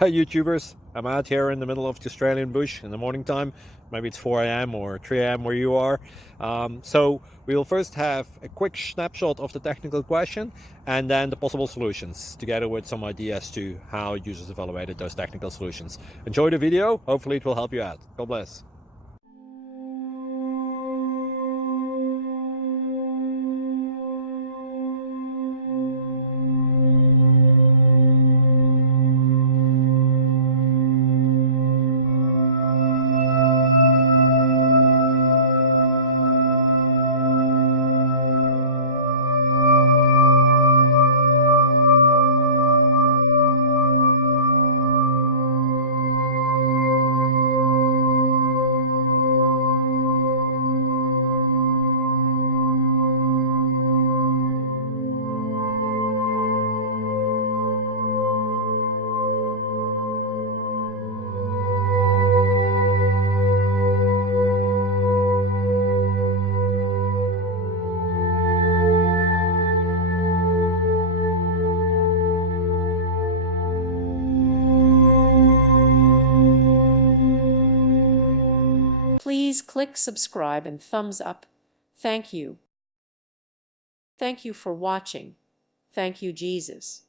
Hi YouTubers, I'm out here in the middle of the Australian bush in the morning time. Maybe it's 4 a.m. or 3 a.m. where you are. So we'll first have a quick snapshot of the technical question and then the possible solutions, together with some ideas to how users evaluated those technical solutions. Enjoy the video, hopefully it will help you out. God bless. Please click subscribe and thumbs up. Thank you. Thank you for watching. Thank you, Jesus.